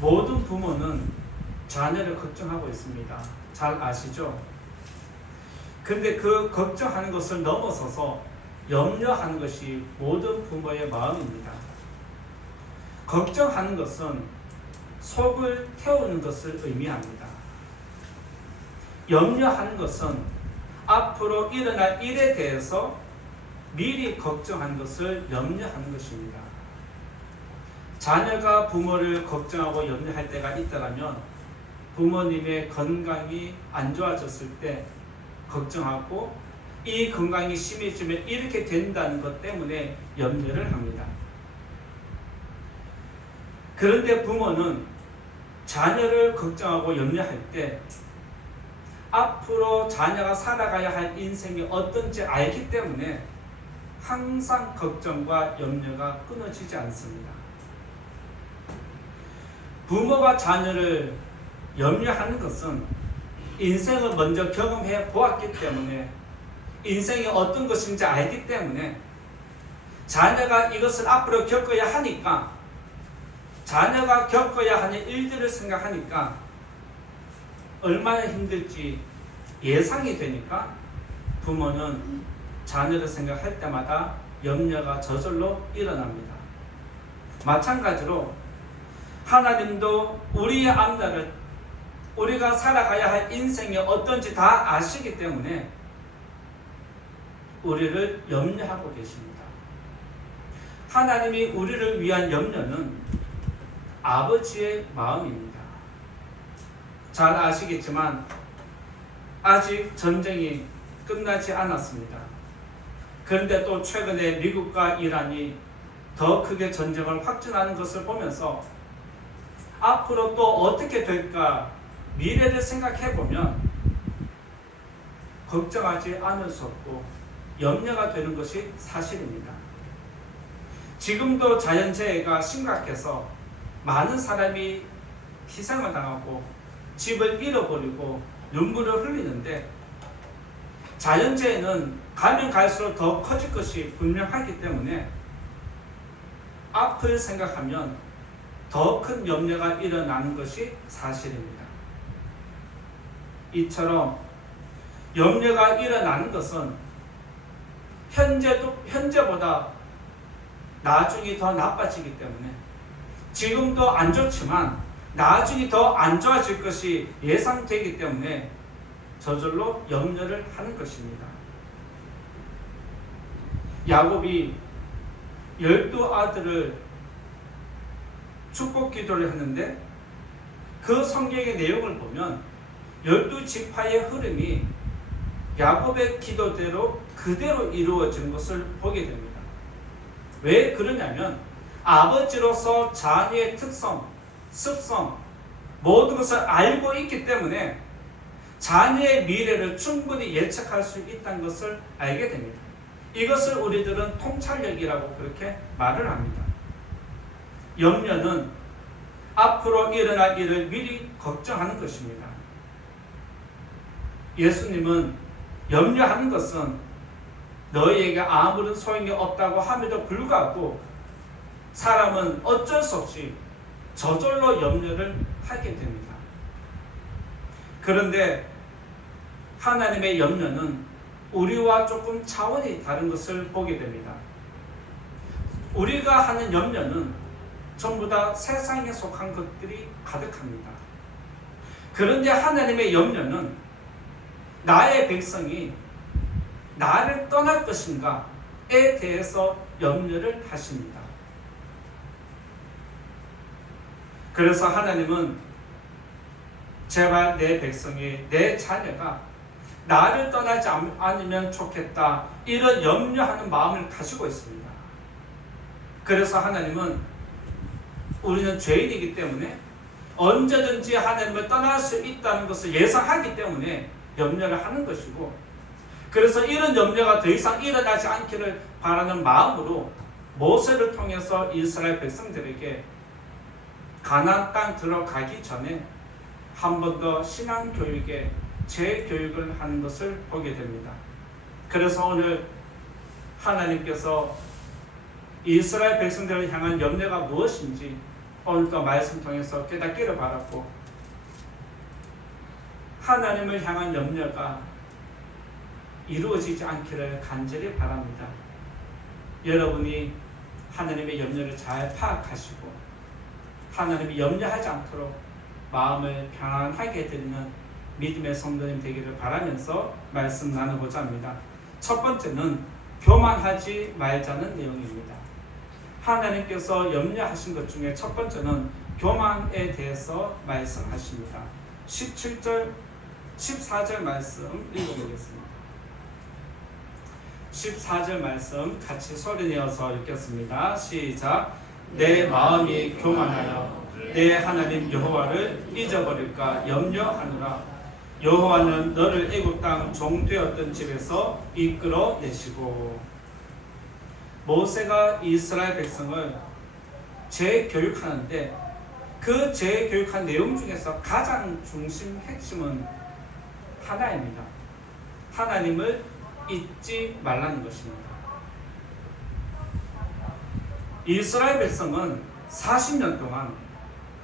모든 부모는 자녀를 걱정하고 있습니다. 잘 아시죠? 근데 그 걱정하는 것을 넘어서서 염려하는 것이 모든 부모의 마음입니다. 걱정하는 것은 속을 태우는 것을 의미합니다. 염려하는 것은 앞으로 일어날 일에 대해서 미리 걱정하는 것을 염려하는 것입니다. 자녀가 부모를 걱정하고 염려할 때가 있다면 부모님의 건강이 안 좋아졌을 때 걱정하고 이 건강이 심해지면 이렇게 된다는 것 때문에 염려를 합니다. 그런데 부모는 자녀를 걱정하고 염려할 때 앞으로 자녀가 살아가야 할 인생이 어떤지 알기 때문에 항상 걱정과 염려가 끊어지지 않습니다. 부모가 자녀를 염려하는 것은 인생을 먼저 경험해 보았기 때문에 인생이 어떤 것인지 알기 때문에 자녀가 이것을 앞으로 겪어야 하니까 자녀가 겪어야 하는 일들을 생각하니까 얼마나 힘들지 예상이 되니까 부모는 자녀를 생각할 때마다 염려가 저절로 일어납니다. 마찬가지로 하나님도 우리의 앞날을 우리가 살아가야 할 인생이 어떤지 다 아시기 때문에 우리를 염려하고 계십니다. 하나님이 우리를 위한 염려는 아버지의 마음입니다. 잘 아시겠지만 아직 전쟁이 끝나지 않았습니다. 그런데 또 최근에 미국과 이란이 더 크게 전쟁을 확전하는 것을 보면서 앞으로 또 어떻게 될까 미래를 생각해 보면 걱정하지 않을 수 없고 염려가 되는 것이 사실입니다. 지금도 자연재해가 심각해서 많은 사람이 희생을 당하고 집을 잃어버리고 눈물을 흘리는데 자연재해는 가면 갈수록 더 커질 것이 분명하기 때문에 앞을 생각하면 더 큰 염려가 일어나는 것이 사실입니다. 이처럼 염려가 일어나는 것은 현재보다 나중이 더 나빠지기 때문에 지금도 안 좋지만 나중이 더 안 좋아질 것이 예상되기 때문에 저절로 염려를 하는 것입니다. 야곱이 12아들을 축복 기도를 했는데 그 성경의 내용을 보면 12지파의 흐름이 야곱의 기도대로 그대로 이루어진 것을 보게 됩니다. 왜 그러냐면 아버지로서 자녀의 특성, 습성, 모든 것을 알고 있기 때문에 자녀의 미래를 충분히 예측할 수 있다는 것을 알게 됩니다. 이것을 우리들은 통찰력이라고 그렇게 말을 합니다. 염려는 앞으로 일어날 일을 미리 걱정하는 것입니다. 예수님은 염려하는 것은 너희에게 아무런 소용이 없다고 함에도 불구하고 사람은 어쩔 수 없이 저절로 염려를 하게 됩니다. 그런데 하나님의 염려는 우리와 조금 차원이 다른 것을 보게 됩니다. 우리가 하는 염려는 전부 다 세상에 속한 것들이 가득합니다. 그런데 하나님의 염려는 나의 백성이 나를 떠날 것인가에 대해서 염려를 하십니다. 그래서 하나님은 제발 내 백성이, 내 자녀가 나를 떠나지 않으면 좋겠다, 이런 염려하는 마음을 가지고 있습니다. 그래서 하나님은 우리는 죄인이기 때문에 언제든지 하나님을 떠날 수 있다는 것을 예상하기 때문에 염려를 하는 것이고, 그래서 이런 염려가 더 이상 일어나지 않기를 바라는 마음으로 모세를 통해서 이스라엘 백성들에게 가나안 땅 들어가기 전에 한 번 더 신앙 교육에 재교육을 하는 것을 보게 됩니다. 그래서 오늘 하나님께서 이스라엘 백성들을 향한 염려가 무엇인지 오늘도 말씀 통해서 깨닫기를 바랐고 하나님을 향한 염려가 이루어지지 않기를 간절히 바랍니다. 여러분이 하나님의 염려를 잘 파악하시고 하나님이 염려하지 않도록 마음을 평안하게 드리는 믿음의 성도님 되기를 바라면서 말씀 나누고자 합니다. 첫 번째는 교만하지 말자는 내용입니다. 하나님께서 염려하신 것 중에 첫 번째는 교만에 대해서 말씀하십니다. 17절, 14절 말씀 읽어보겠습니다. 14절 말씀 같이 소리내어서 읽겠습니다. 시작. 내 마음이 교만하여 내 하나님 여호와를 잊어버릴까 염려하노라. 여호와는 너를 애굽 땅 종되었던 집에서 이끌어내시고. 모세가 이스라엘 백성을 재교육하는데 그 재교육한 내용 중에서 가장 중심 핵심은 하나입니다. 하나님을 잊지 말라는 것입니다. 이스라엘 백성은 40년 동안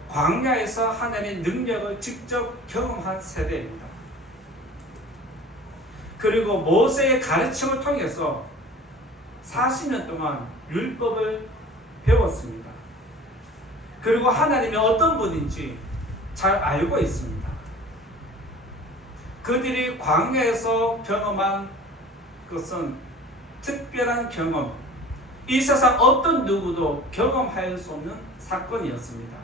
광야에서 하나님의 능력을 직접 경험한 세대입니다. 그리고 모세의 가르침을 통해서 40년 동안 율법을 배웠습니다. 그리고 하나님이 어떤 분인지 잘 알고 있습니다. 그들이 광야에서 경험한 것은 특별한 경험, 이 세상 어떤 누구도 경험할 수 없는 사건이었습니다.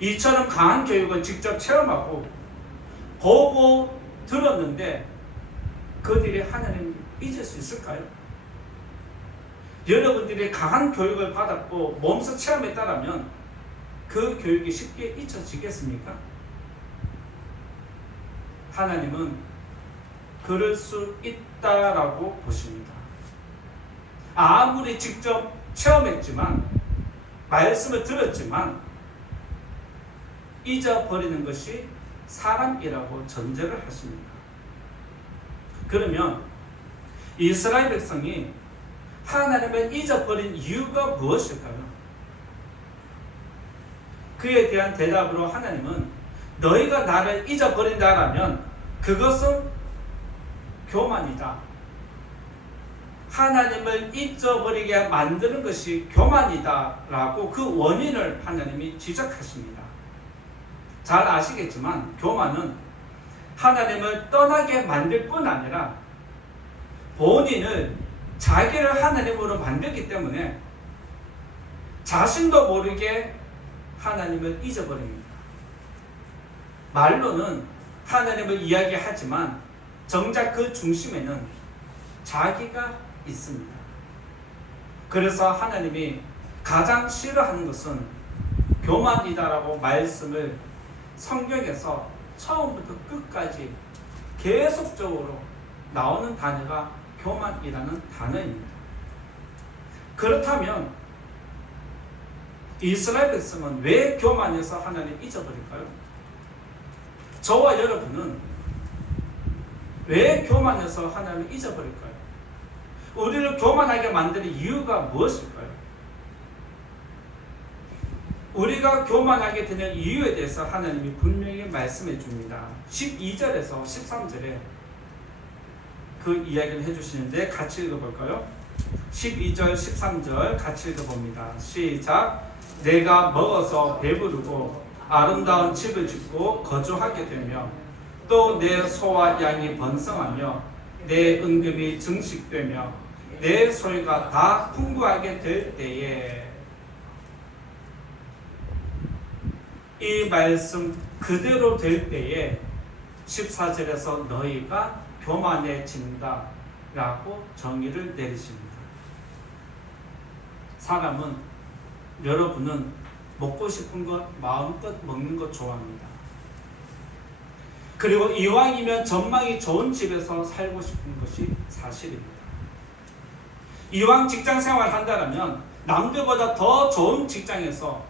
이처럼 강한 교육을 직접 체험하고 보고 들었는데 그들이 하나님을 잊을 수 있을까요? 여러분들이 강한 교육을 받았고 몸소 체험했다면 그 교육이 쉽게 잊혀지겠습니까? 하나님은 그럴 수 있다라고 보십니다. 아무리 직접 체험했지만 말씀을 들었지만 잊어버리는 것이 사람이라고 전제를 하십니다. 그러면 이스라엘 백성이 하나님을 잊어버린 이유가 무엇일까요? 그에 대한 대답으로 하나님은 너희가 나를 잊어버린다라면 그것은 교만이다. 하나님을 잊어버리게 만드는 것이 교만이다 라고 그 원인을 하나님이 지적하십니다. 잘 아시겠지만 교만은 하나님을 떠나게 만들 뿐 아니라 본인을 자기를 하나님으로 만들기 때문에 자신도 모르게 하나님을 잊어버립니다. 말로는 하나님을 이야기하지만 정작 그 중심에는 자기가 있습니다. 그래서 하나님이 가장 싫어하는 것은 교만이다라고 말씀을 성경에서 처음부터 끝까지 계속적으로 나오는 단어가 교만이라는 단어입니다. 그렇다면 이스라엘 백성은 왜 교만해서 하나님을 잊어버릴까요? 저와 여러분은 왜 교만해서 하나님을 잊어버릴까요? 우리를 교만하게 만드는 이유가 무엇일까요? 우리가 교만하게 되는 이유에 대해서 하나님이 분명히 말씀해 줍니다. 12절에서 13절에 그 이야기를 해주시는데 같이 읽어볼까요? 12절 13절 같이 읽어봅니다. 시작. 내가 먹어서 배부르고 아름다운 집을 짓고 거주하게 되며 또 내 소와 양이 번성하며 내 은금이 증식되며 내 소유가 다 풍부하게 될 때에. 이 말씀 그대로 될 때에 14절에서 너희가 교만해진다 라고 정의를 내리십니다. 사람은, 여러분은 먹고 싶은 것 마음껏 먹는 것 좋아합니다. 그리고 이왕이면 전망이 좋은 집에서 살고 싶은 것이 사실입니다. 이왕 직장 생활 한다면 남들보다 더 좋은 직장에서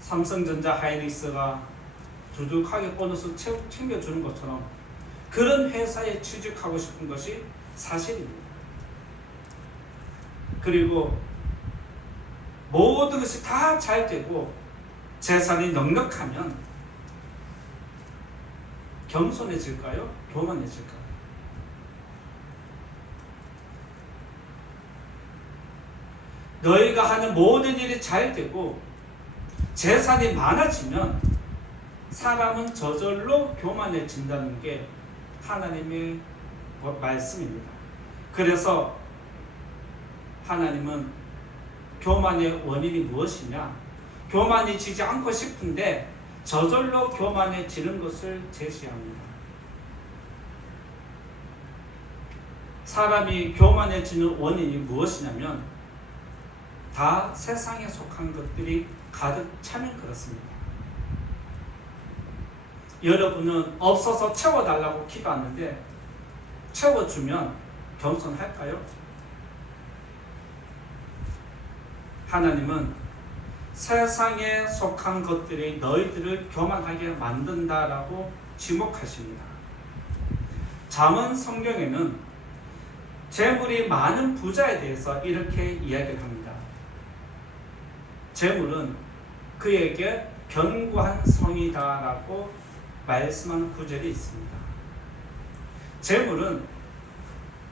삼성전자 하이닉스가 두둑하게 보너스 챙겨주는 것처럼 그런 회사에 취직하고 싶은 것이 사실입니다. 그리고 모든 것이 다 잘 되고 재산이 넉넉하면 겸손해질까요? 교만해질까요? 너희가 하는 모든 일이 잘 되고 재산이 많아지면 사람은 저절로 교만해진다는 게 하나님의 말씀입니다. 그래서 하나님은 교만의 원인이 무엇이냐? 교만해지지 않고 싶은데 저절로 교만해지는 것을 제시합니다. 사람이 교만해지는 원인이 무엇이냐면 다 세상에 속한 것들이 가득 차면 그렇습니다. 여러분은 없어서 채워달라고 기도하는데 채워주면 겸손할까요? 하나님은 세상에 속한 것들이 너희들을 교만하게 만든다라고 지목하십니다. 잠언 성경에는 재물이 많은 부자에 대해서 이렇게 이야기를 합니다. 재물은 그에게 견고한 성이다라고 말씀한 구절이 있습니다. 재물은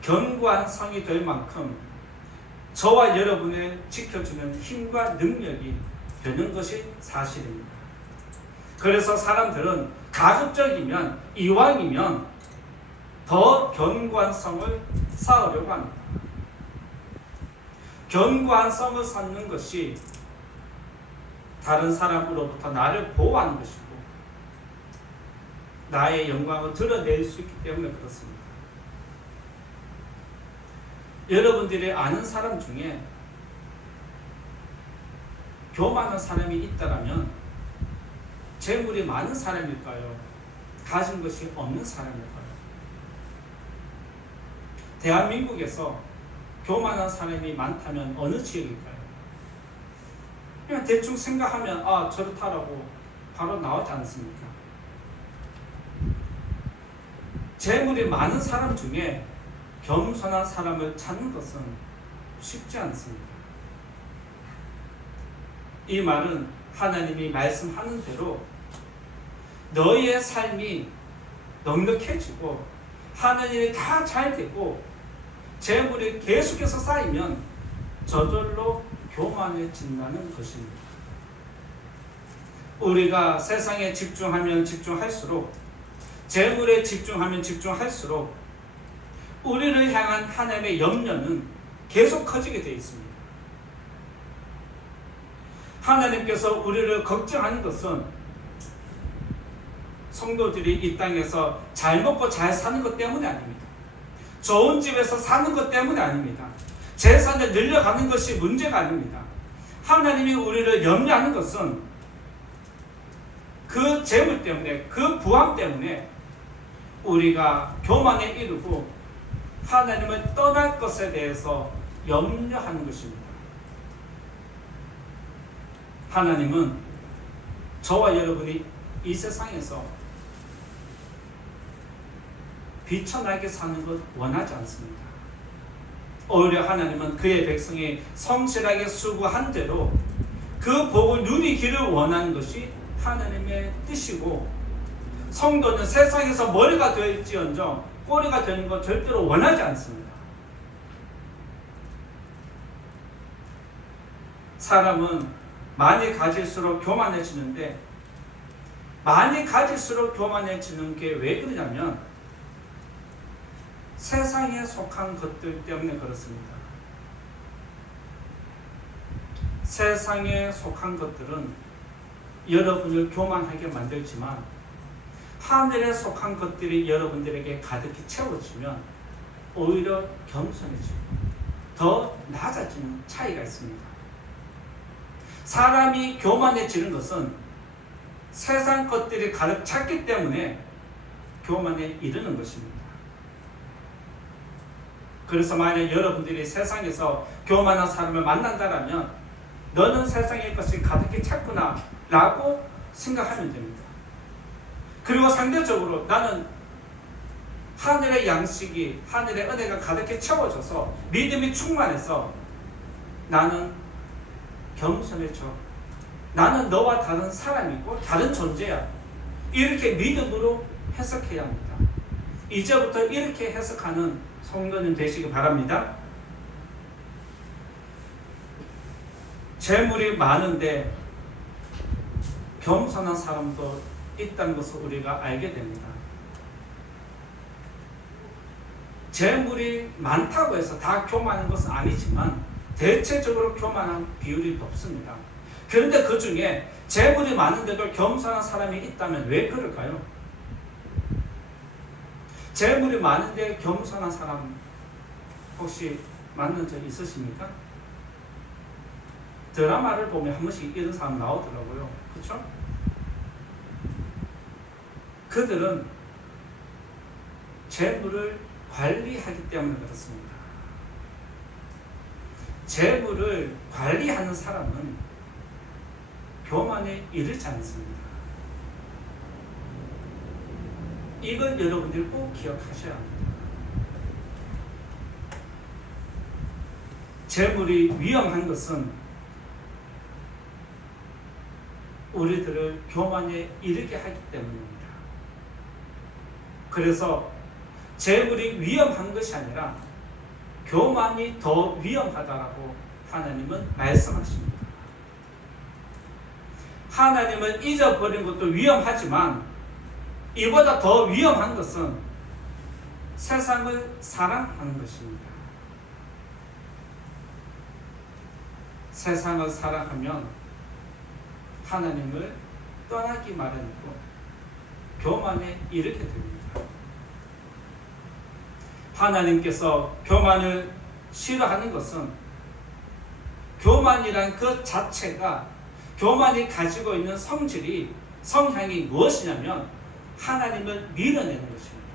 견고한 성이 될 만큼 저와 여러분을 지켜주는 힘과 능력이 되는 것이 사실입니다. 그래서 사람들은 가급적이면 이왕이면 더 견고한 성을 쌓으려고 합니다. 견고한 성을 쌓는 것이 다른 사람으로부터 나를 보호하는 것이고 나의 영광을 드러낼 수 있기 때문에 그렇습니다. 여러분들이 아는 사람 중에 교만한 사람이 있다면 재물이 많은 사람일까요? 가진 것이 없는 사람일까요? 대한민국에서 교만한 사람이 많다면 어느 지역일까요? 그냥 대충 생각하면 저렇다라고 바로 나오지 않습니까? 재물이 많은 사람 중에 겸손한 사람을 찾는 것은 쉽지 않습니다. 이 말은 하나님이 말씀하는 대로 너희의 삶이 넉넉해지고 하나님이 다 잘 되고 재물이 계속해서 쌓이면 저절로 교만해진다는 것입니다. 우리가 세상에 집중하면 집중할수록 재물에 집중하면 집중할수록 우리를 향한 하나님의 염려는 계속 커지게 되어 있습니다. 하나님께서 우리를 걱정하는 것은 성도들이 이 땅에서 잘 먹고 잘 사는 것 때문이 아닙니다. 좋은 집에서 사는 것 때문이 아닙니다. 재산을 늘려가는 것이 문제가 아닙니다. 하나님이 우리를 염려하는 것은 그 재물 때문에, 그 부함 때문에 우리가 교만에 이르고 하나님을 떠날 것에 대해서 염려하는 것입니다. 하나님은 저와 여러분이 이 세상에서 비천하게 사는 것 원하지 않습니다. 오히려 하나님은 그의 백성이 성실하게 수고한 대로 그 복을 누리기를 원하는 것이 하나님의 뜻이고, 성도는 세상에서 머리가 될지언정 꼬리가 되는 것 절대로 원하지 않습니다. 사람은 많이 가질수록 교만해지는데, 많이 가질수록 교만해지는 게 왜 그러냐면 세상에 속한 것들 때문에 그렇습니다. 세상에 속한 것들은 여러분을 교만하게 만들지만 하늘에 속한 것들이 여러분들에게 가득히 채워지면 오히려 겸손해지고 더 낮아지는 차이가 있습니다. 사람이 교만해지는 것은 세상 것들이 가득 찼기 때문에 교만에 이르는 것입니다. 그래서 만약 여러분들이 세상에서 교만한 사람을 만난다면 너는 세상의 것이 가득히 찼구나 라고 생각하면 됩니다. 그리고 상대적으로 나는 하늘의 양식이, 하늘의 은혜가 가득히 채워져서 믿음이 충만해서 나는 겸손해져. 나는 너와 다른 사람이고 다른 존재야. 이렇게 믿음으로 해석해야 합니다. 이제부터 이렇게 해석하는 성도님 되시기 바랍니다. 재물이 많은데 겸손한 사람도 있다는 것을 우리가 알게 됩니다. 재물이 많다고 해서 다 교만한 것은 아니지만 대체적으로 교만한 비율이 높습니다. 그런데 그 중에 재물이 많은데도 겸손한 사람이 있다면 왜 그럴까요? 재물이 많은데 겸손한 사람 혹시 만난 적 있으십니까? 드라마를 보면 한 번씩 이런 사람 나오더라고요. 그렇죠? 그들은 재물을 관리하기 때문에 그렇습니다. 재물을 관리하는 사람은 교만에 이르지 않습니다. 이걸 여러분들이 꼭 기억하셔야 합니다. 재물이 위험한 것은 우리들을 교만에 이르게 하기 때문입니다. 그래서 재물이 위험한 것이 아니라 교만이 더 위험하다라고 하나님은 말씀하십니다. 하나님은 잊어버린 것도 위험하지만 이보다 더 위험한 것은 세상을 사랑하는 것입니다. 세상을 사랑하면 하나님을 떠나기 마련이고 교만에 이르게 됩니다. 하나님께서 교만을 싫어하는 것은 교만이란 그 자체가 교만이 가지고 있는 성질이 성향이 무엇이냐면 하나님을 밀어내는 것입니다.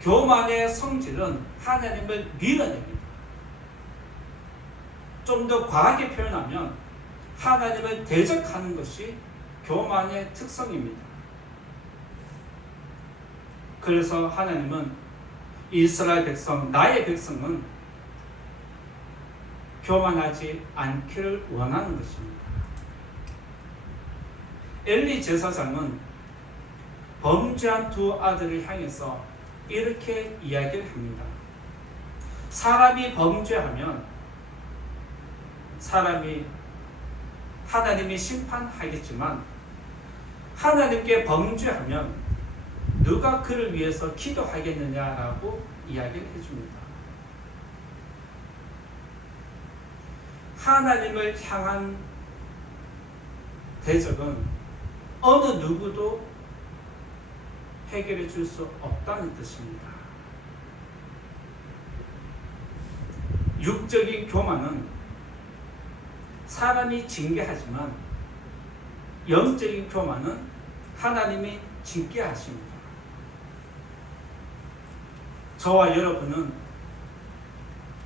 교만의 성질은 하나님을 밀어냅니다. 좀 더 과하게 표현하면 하나님을 대적하는 것이 교만의 특성입니다. 그래서 하나님은 이스라엘 백성, 나의 백성은 교만하지 않기를 원하는 것입니다. 엘리 제사장은 범죄한 두 아들을 향해서 이렇게 이야기를 합니다. 사람이 범죄하면 하나님이 심판하겠지만 하나님께 범죄하면 누가 그를 위해서 기도하겠느냐라고 이야기를 해줍니다. 하나님을 향한 대적은 어느 누구도 해결해 줄 수 없다는 뜻입니다. 육적인 교만은 사람이 징계하지만 영적인 교만은 하나님이 징계하십니다. 저와 여러분은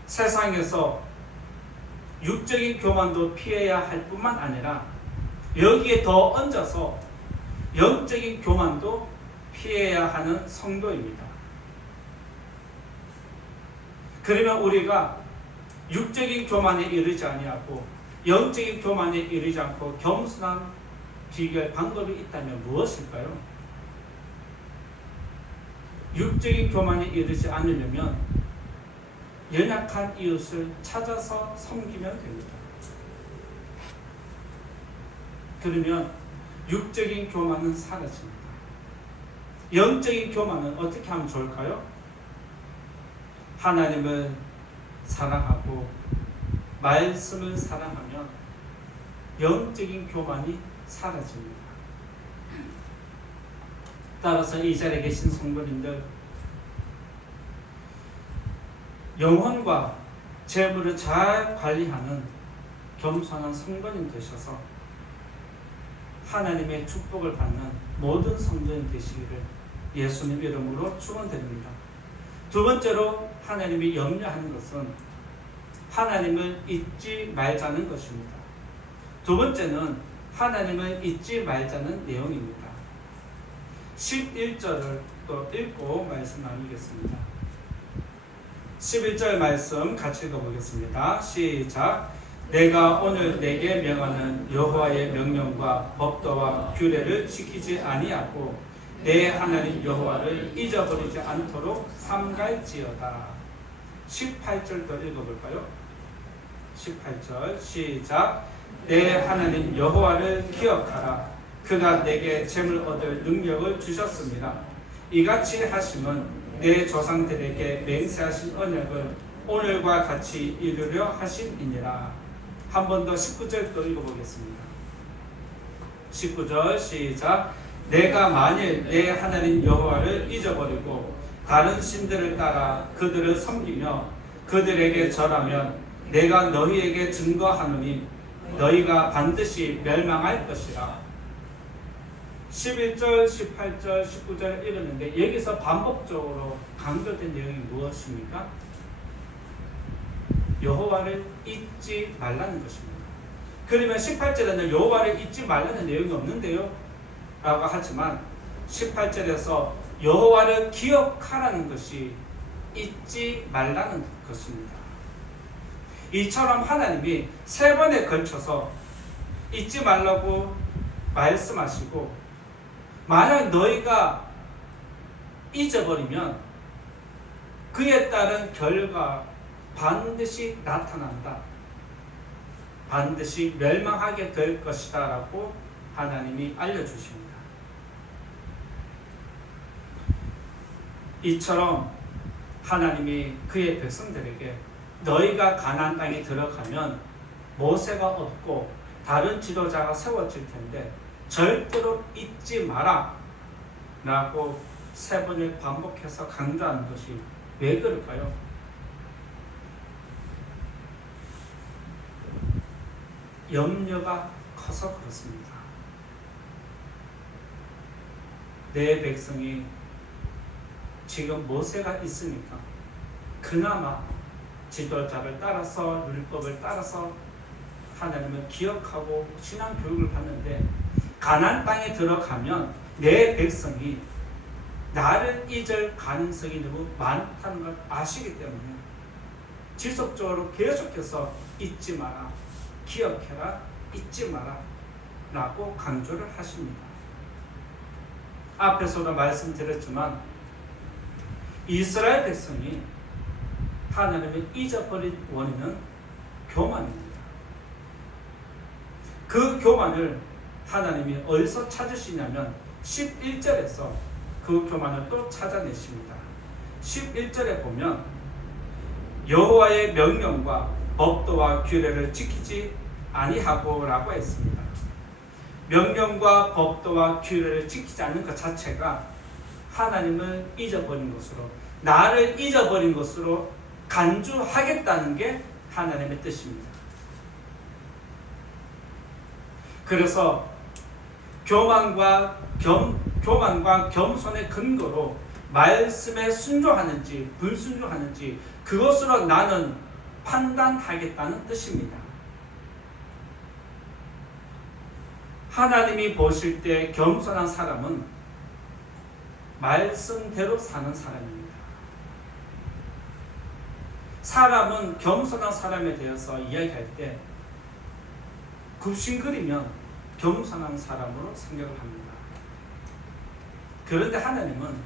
세상에서 육적인 교만도 피해야 할 뿐만 아니라 여기에 더 얹어서 영적인 교만도 피해야 하는 성도입니다. 그러면 우리가 육적인 교만에 이르지 아니하고 영적인 교만에 이르지 않고 겸손한 비결 방법이 있다면 무엇일까요? 육적인 교만에 이르지 않으려면 연약한 이웃을 찾아서 섬기면 됩니다. 그러면 육적인 교만은 사라집니다. 영적인 교만은 어떻게 하면 좋을까요? 하나님을 사랑하고 말씀을 사랑하면 영적인 교만이 사라집니다. 따라서 이 자리에 계신 성도님들, 영혼과 재물을 잘 관리하는 겸손한 성도님 되셔서 하나님의 축복을 받는 모든 성도님 되시기를 예수님 이름으로 축원드립니다. 두 번째로 하나님이 염려하는 것은 하나님을 잊지 말자는 것입니다. 두 번째는 하나님을 잊지 말자는 내용입니다. 11절을 또 읽고 말씀 나누겠습니다. 11절 말씀 같이 읽어보겠습니다. 시작. 내가 오늘 내게 명하는 여호와의 명령과 법도와 규례를 지키지 아니하고 내 하나님 여호와를 잊어버리지 않도록 삼갈지어다. 18절도 읽어볼까요? 18절 시작. 내 하나님 여호와를 기억하라. 그가 내게 재물 얻을 능력을 주셨습니다. 이같이 하심은 내 조상들에게 맹세하신 언약을 오늘과 같이 이루려 하심이니라. 한 번 더 19절 또 읽어보겠습니다. 19절 시작. 내가 만일 내 하나님 여호와를 잊어버리고 다른 신들을 따라 그들을 섬기며 그들에게 절하면 내가 너희에게 증거하노니 너희가 반드시 멸망할 것이라. 11절, 18절, 19절 읽었는데 여기서 반복적으로 강조된 내용이 무엇입니까? 여호와를 잊지 말라는 것입니다. 그러면 18절에는 여호와를 잊지 말라는 내용이 없는데요? 라고 하지만 18절에서 여호와를 기억하라는 것이 잊지 말라는 것입니다. 이처럼 하나님이 3번에 걸쳐서 잊지 말라고 말씀하시고 만약 너희가 잊어버리면 그에 따른 결과 반드시 나타난다. 반드시 멸망하게 될 것이다 라고 하나님이 알려주십니다. 이처럼 하나님이 그의 백성들에게 너희가 가나안 땅에 들어가면 모세가 없고 다른 지도자가 세워질 텐데 절대로 잊지 마라 라고 3번을 반복해서 강조하는 것이 왜 그럴까요? 염려가 커서 그렇습니다. 내 백성이 지금 모세가 있으니까 그나마 지도자를 따라서 율법을 따라서 하나님을 기억하고 신앙 교육을 받는데 가나안 땅에 들어가면 내 백성이 나를 잊을 가능성이 너무 많다는 걸 아시기 때문에 지속적으로 계속해서 잊지 마라, 기억해라, 잊지 마라 라고 강조를 하십니다. 앞에서도 말씀드렸지만 이스라엘 백성이 하나님을 잊어버린 원인은 교만입니다. 그 교만을 하나님이 어디서 찾으시냐면 11절에서 그 교만을 또 찾아내십니다. 11절에 보면 여호와의 명령과 법도와 규례를 지키지 아니하고 라고 했습니다. 명령과 법도와 규례를 지키지 않는 것 자체가 하나님을 잊어버린 것으로, 나를 잊어버린 것으로 간주하겠다는 게 하나님의 뜻입니다. 그래서 교만과 겸손의 근거로 말씀에 순종하는지 불순종하는지 그것으로 나는 판단하겠다는 뜻입니다. 하나님이 보실 때 겸손한 사람은 말씀대로 사는 사람입니다. 사람은 겸손한 사람에 대해서 이야기할 때 굽신거리면 겸손한 사람으로 생각을 합니다. 그런데 하나님은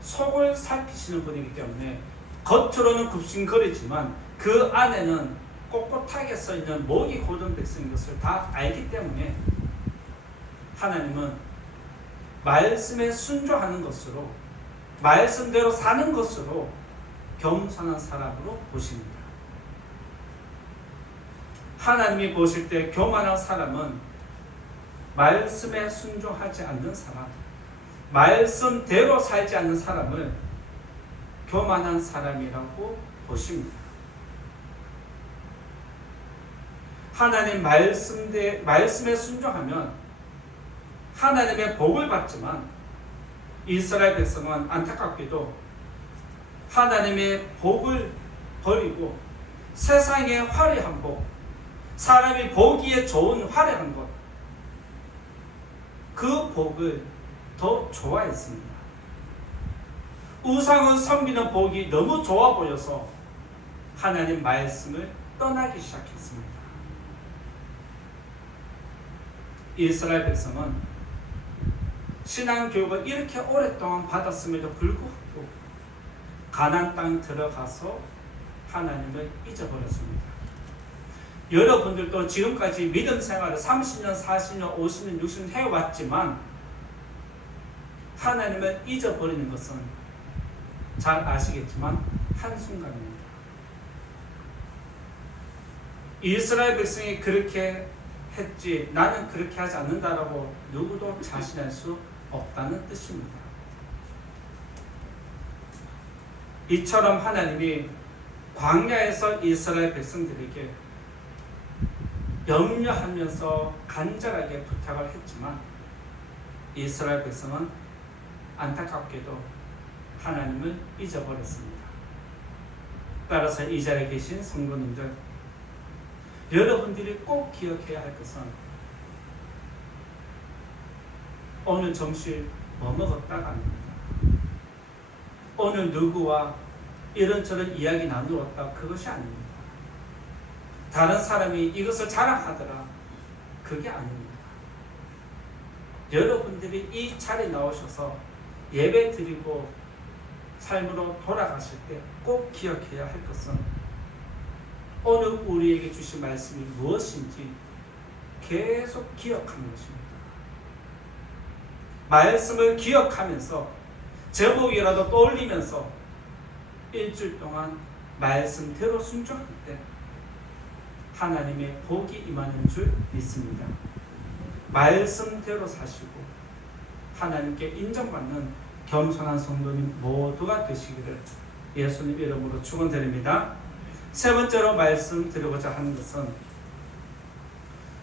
속을 살피시는 분이기 때문에 겉으로는 굽신거리지만 그 안에는 꼿꼿하게 서 있는 목이 고든 백성인 것을 다 알기 때문에 하나님은 말씀에 순종하는 것으로, 말씀대로 사는 것으로 겸손한 사람으로 보십니다. 하나님이 보실 때 교만한 사람은 말씀에 순종하지 않는 사람, 말씀대로 살지 않는 사람을 교만한 사람이라고 보십니다. 하나님 말씀에 순종하면 하나님의 복을 받지만 이스라엘 백성은 안타깝게도 하나님의 복을 버리고 세상의 화려한 복, 사람이 보기에 좋은 화려한 것, 그 복을 더 좋아했습니다. 우상을 섬기는 복이 너무 좋아 보여서 하나님 말씀을 떠나기 시작했습니다. 이스라엘 백성은 신앙 교육을 이렇게 오랫동안 받았음에도 불구하고 가나안 땅 들어가서 하나님을 잊어버렸습니다. 여러분들도 지금까지 믿음 생활을 30년, 40년, 50년, 60년 해왔지만 하나님을 잊어버리는 것은 잘 아시겠지만 한순간입니다. 이스라엘 백성이 그렇게 했지 나는 그렇게 하지 않는다라고 누구도 자신할 수 없다는 뜻입니다. 이처럼 하나님이 광야에서 이스라엘 백성들에게 염려하면서 간절하게 부탁을 했지만 이스라엘 백성은 안타깝게도 하나님을 잊어버렸습니다. 따라서 이 자리에 계신 성도님들, 여러분들이 꼭 기억해야 할 것은 오늘 점심 뭐 먹었다가 아닙니다. 오늘 누구와 이런저런 이야기 나누었다, 그것이 아닙니다. 다른 사람이 이것을 자랑하더라, 그게 아닙니다. 여러분들이 이 자리에 나오셔서 예배 드리고 삶으로 돌아가실 때 꼭 기억해야 할 것은 오늘 우리에게 주신 말씀이 무엇인지 계속 기억하는 것입니다. 말씀을 기억하면서 제목이라도 떠올리면서 일주일 동안 말씀대로 순종할 때 하나님의 복이 임하는 줄 믿습니다. 말씀대로 사시고 하나님께 인정받는 겸손한 성도님 모두가 되시기를 예수님 이름으로 축원드립니다. 세 번째로 말씀드리고자 하는 것은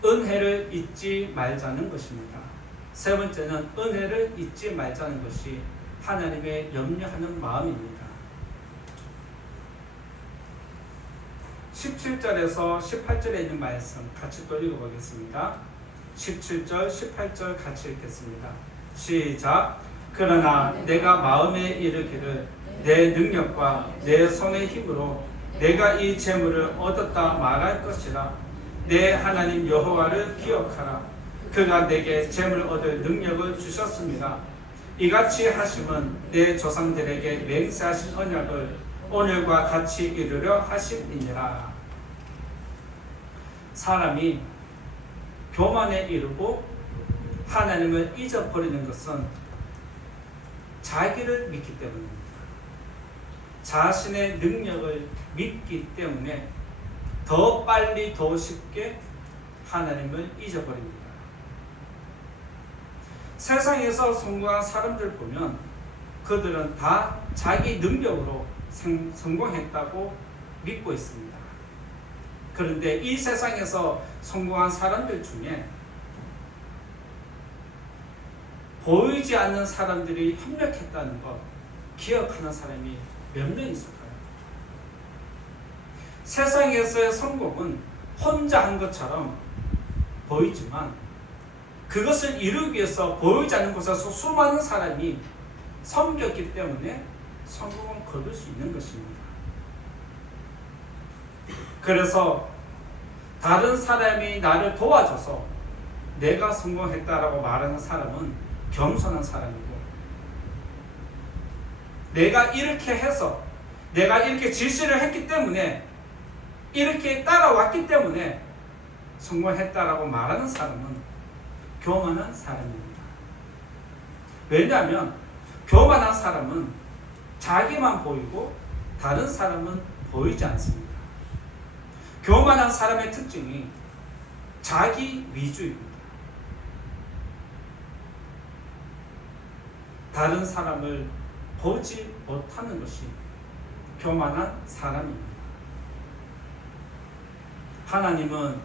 은혜를 잊지 말자는 것입니다. 세 번째는 은혜를 잊지 말자는 것이 하나님의 염려하는 마음입니다. 17절에서 18절에 있는 말씀 같이 또 읽어보겠습니다. 17절, 18절 같이 읽겠습니다. 시작. 그러나 내가 마음에 이르기를 내 능력과 내 손의 힘으로 내가 이 재물을 얻었다 말할 것이라. 내 하나님 여호와를 기억하라. 그가 내게 재물을 얻을 능력을 주셨습니다. 이같이 하심은 내 조상들에게 맹세하신 언약을 오늘과 같이 이루려 하심이니라. 사람이 교만에 이르고 하나님을 잊어버리는 것은 자기를 믿기 때문입니다. 자신의 능력을 믿기 때문에 더 빨리 더 쉽게 하나님을 잊어버립니다. 세상에서 성공한 사람들 보면 그들은 다 자기 능력으로 성공했다고 믿고 있습니다. 그런데 이 세상에서 성공한 사람들 중에 보이지 않는 사람들이 협력했다는 것 기억하는 사람이 몇 명 있을까요? 세상에서의 성공은 혼자 한 것처럼 보이지만 그것을 이루기 위해서 보이지 않는 곳에서 수많은 사람이 섬겼기 때문에 성공을 거둘 수 있는 것입니다. 그래서 다른 사람이 나를 도와줘서 내가 성공했다라고 말하는 사람은 겸손한 사람이고, 내가 이렇게 해서 내가 이렇게 지시를 했기 때문에 이렇게 따라왔기 때문에 성공했다라고 말하는 사람은 교만한 사람입니다. 왜냐하면 교만한 사람은 자기만 보이고 다른 사람은 보이지 않습니다. 교만한 사람의 특징이 자기 위주입니다. 다른 사람을 보지 못하는 것이 교만한 사람입니다. 하나님은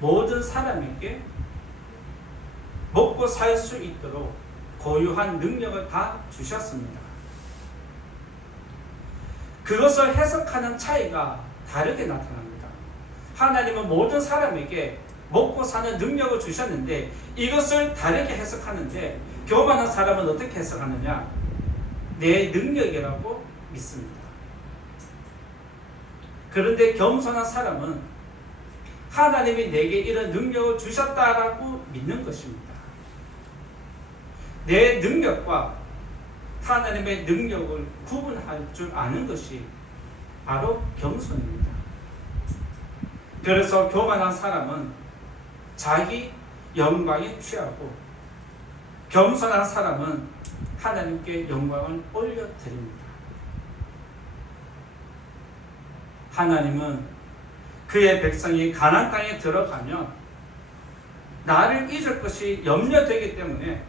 모든 사람에게 먹고 살 수 있도록 고유한 능력을 다 주셨습니다. 그것을 해석하는 차이가 다르게 나타납니다. 하나님은 모든 사람에게 먹고 사는 능력을 주셨는데 이것을 다르게 해석하는데, 교만한 사람은 어떻게 해석하느냐? 내 능력이라고 믿습니다. 그런데 겸손한 사람은 하나님이 내게 이런 능력을 주셨다라고 믿는 것입니다. 내 능력과 하나님의 능력을 구분할 줄 아는 것이 바로 겸손입니다. 그래서 교만한 사람은 자기 영광에 취하고 겸손한 사람은 하나님께 영광을 올려드립니다. 하나님은 그의 백성이 가나안 땅에 들어가면 나를 잊을 것이 염려되기 때문에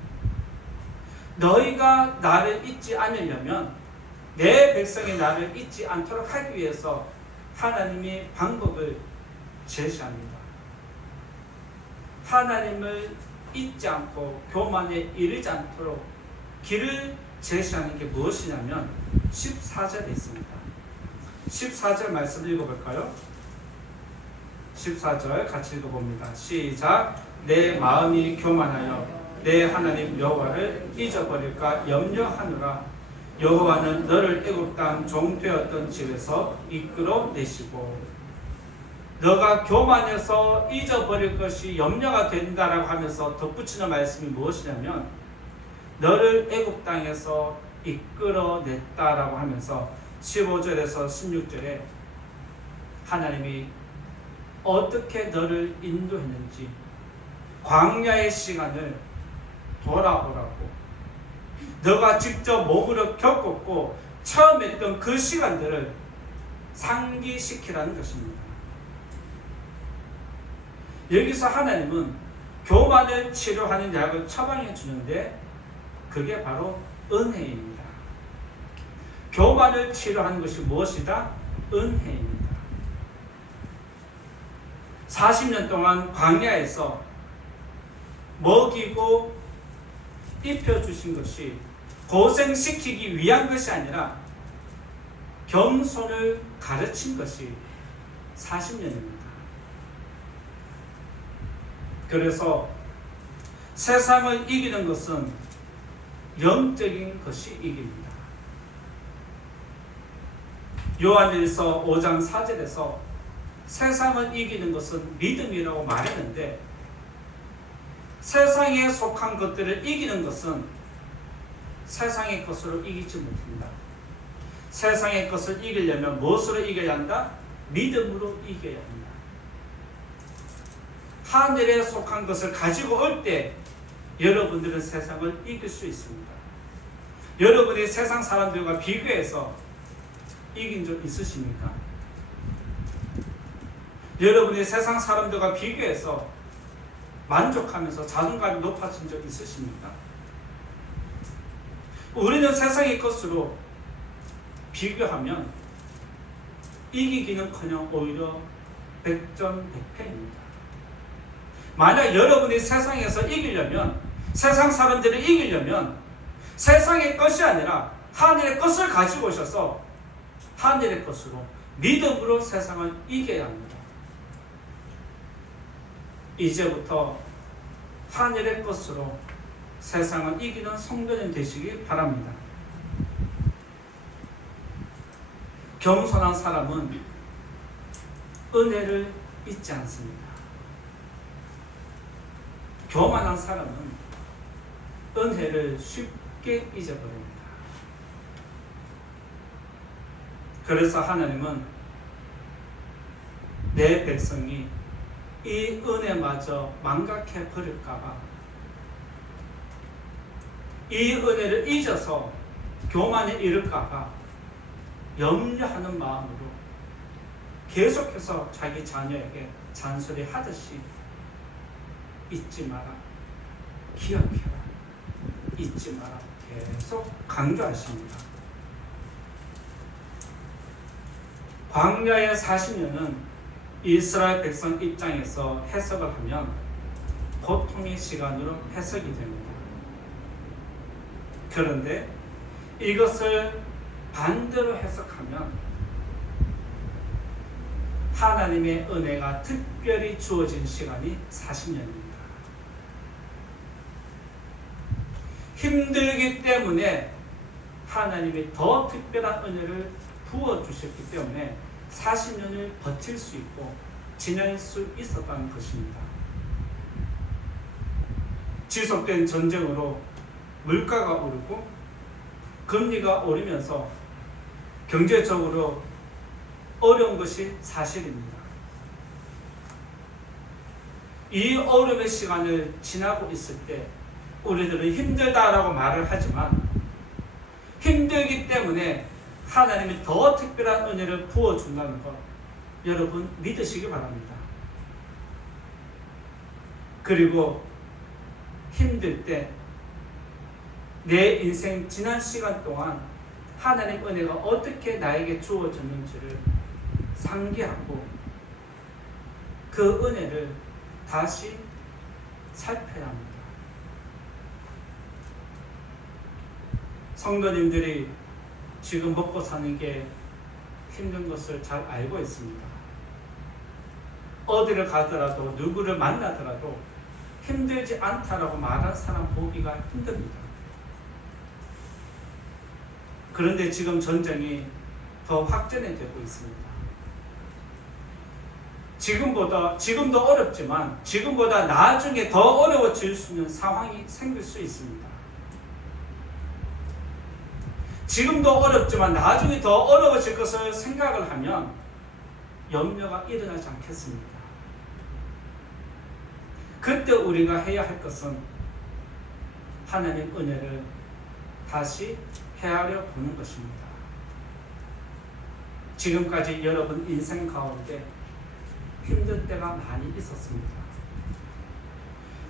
너희가 나를 잊지 않으려면 내 백성이 나를 잊지 않도록 하기 위해서 하나님이 방법을 제시합니다. 하나님을 잊지 않고 교만에 이르지 않도록 길을 제시하는 게 무엇이냐면 14절에 있습니다. 14절 말씀 읽어볼까요? 14절 같이 읽어봅니다. 시작. 내 마음이 교만하여 내 하나님 여호와를 잊어버릴까 염려하노라. 여호와는 너를 애굽 땅 종 되었던 집에서 이끌어내시고, 너가 교만해서 잊어버릴 것이 염려가 된다라고 하면서 덧붙이는 말씀이 무엇이냐면 너를 애굽 땅에서 이끌어냈다라고 하면서 15절에서 16절에 하나님이 어떻게 너를 인도했는지 광야의 시간을 돌아보라고, 너가 직접 몸으로 겪었고 처음 했던 그 시간들을 상기시키라는 것입니다. 여기서 하나님은 교만을 치료하는 약을 처방해 주는데 그게 바로 은혜입니다. 교만을 치료하는 것이 무엇이다? 은혜입니다. 40년 동안 광야에서 먹이고 입혀주신 것이 고생시키기 위한 것이 아니라 겸손을 가르친 것이 40년입니다. 그래서 세상을 이기는 것은 영적인 것이 이깁니다. 요한일서 5장 4절에서 세상을 이기는 것은 믿음이라고 말했는데 세상에 속한 것들을 이기는 것은 세상의 것으로 이기지 못합니다. 세상의 것을 이기려면 무엇으로 이겨야 한다? 믿음으로 이겨야 합니다. 하늘에 속한 것을 가지고 올 때 여러분들은 세상을 이길 수 있습니다. 여러분이 세상 사람들과 비교해서 이긴 적 있으십니까? 여러분이 세상 사람들과 비교해서 만족하면서 자존감이 높아진 적 있으십니까? 우리는 세상의 것으로 비교하면 이기기는커녕 오히려 백전백패입니다. 만약 여러분이 세상에서 이기려면, 세상 사람들을 이기려면 세상의 것이 아니라 하늘의 것을 가지고 오셔서 하늘의 것으로 믿음으로 세상을 이겨야 합니다. 이제부터 하늘의 것으로 세상을 이기는 성도님 되시기 바랍니다. 겸손한 사람은 은혜를 잊지 않습니다. 교만한 사람은 은혜를 쉽게 잊어버립니다. 그래서 하나님은 내 백성이 이 은혜마저 망각해 버릴까봐 이 은혜를 잊어서 교만에 이를까봐 염려하는 마음으로 계속해서 자기 자녀에게 잔소리하듯이 잊지 마라, 기억해라, 잊지 마라 계속 강조하십니다. 광야의 40년은 이스라엘 백성 입장에서 해석을 하면 고통의 시간으로 해석이 됩니다. 그런데 이것을 반대로 해석하면 하나님의 은혜가 특별히 주어진 시간이 40년입니다. 힘들기 때문에 하나님이 더 특별한 은혜를 부어주셨기 때문에 40년을 버틸 수 있고 지낼 수 있었다는 것입니다. 지속된 전쟁으로 물가가 오르고 금리가 오르면서 경제적으로 어려운 것이 사실입니다. 이 어려움의 시간을 지나고 있을 때 우리들은 힘들다라고 말을 하지만 힘들기 때문에 하나님이 더 특별한 은혜를 부어준다는 것 여러분 믿으시기 바랍니다. 그리고 힘들 때 내 인생 지난 시간 동안 하나님 은혜가 어떻게 나에게 주어졌는지를 상기하고 그 은혜를 다시 살펴야 합니다. 성도님들이 지금 먹고 사는 게 힘든 것을 잘 알고 있습니다. 어디를 가더라도 누구를 만나더라도 힘들지 않다라고 말하는 사람 보기가 힘듭니다. 그런데 지금 전쟁이 더 확전이 되고 있습니다. 지금도 어렵지만 지금보다 나중에 더 어려워질 수 있는 상황이 생길 수 있습니다. 지금도 어렵지만 나중에 더 어려워질 것을 생각을 하면 염려가 일어나지 않겠습니까? 그때 우리가 해야 할 것은 하나님 은혜를 다시 헤아려 보는 것입니다. 지금까지 여러분 인생 가운데 힘든 때가 많이 있었습니다.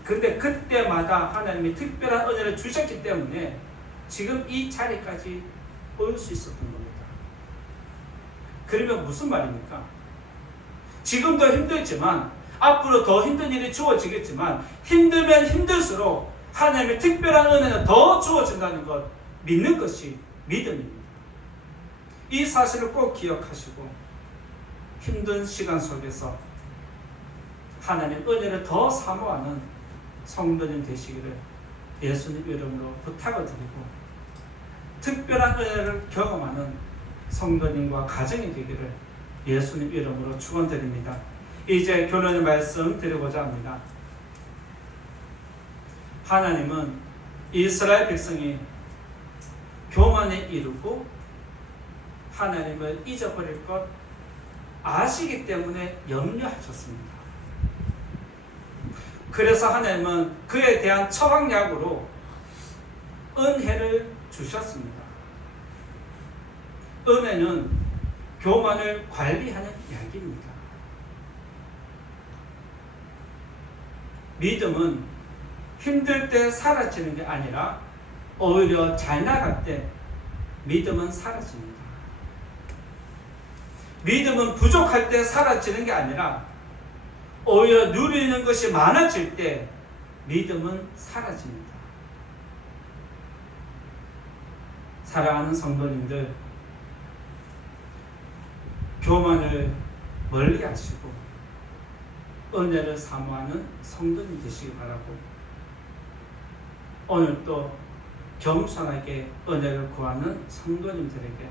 근데 그때마다 하나님이 특별한 은혜를 주셨기 때문에 지금 이 자리까지 올 수 있었던 겁니다. 그러면 무슨 말입니까? 지금도 힘들지만 앞으로 더 힘든 일이 주어지겠지만 힘들면 힘들수록 하나님의 특별한 은혜는 더 주어진다는 것 믿는 것이 믿음입니다. 이 사실을 꼭 기억하시고 힘든 시간 속에서 하나님 은혜를 더 사모하는 성도님 되시기를 예수님 이름으로 부탁을 드리고 특별한 은혜를 경험하는 성도님과 가정이 되기를 예수님 이름으로 축원드립니다. 이제 결론의 말씀 드리고자 합니다. 하나님은 이스라엘 백성이 교만에 이르고 하나님을 잊어버릴 것 아시기 때문에 염려하셨습니다. 그래서 하나님은 그에 대한 처방약으로 은혜를 주셨습니다. 은혜는 교만을 관리하는 약입니다. 믿음은 힘들 때 사라지는 게 아니라 오히려 잘 나갈 때 믿음은 사라집니다. 믿음은 부족할 때 사라지는 게 아니라 오히려 누리는 것이 많아질 때 믿음은 사라집니다. 사랑하는 성도님들, 교만을 멀리 하시고 은혜를 사모하는 성도님 되시기 바라고 오늘도 겸손하게 은혜를 구하는 성도님들에게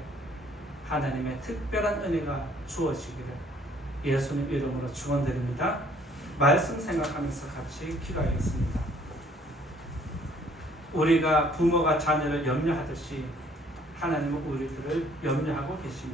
하나님의 특별한 은혜가 주어지기를 예수님 이름으로 축원드립니다. 말씀 생각하면서 같이 기도하겠습니다. 우리가 부모가 자녀를 염려하듯이 하나님은 우리들을 염려하고 계십니다.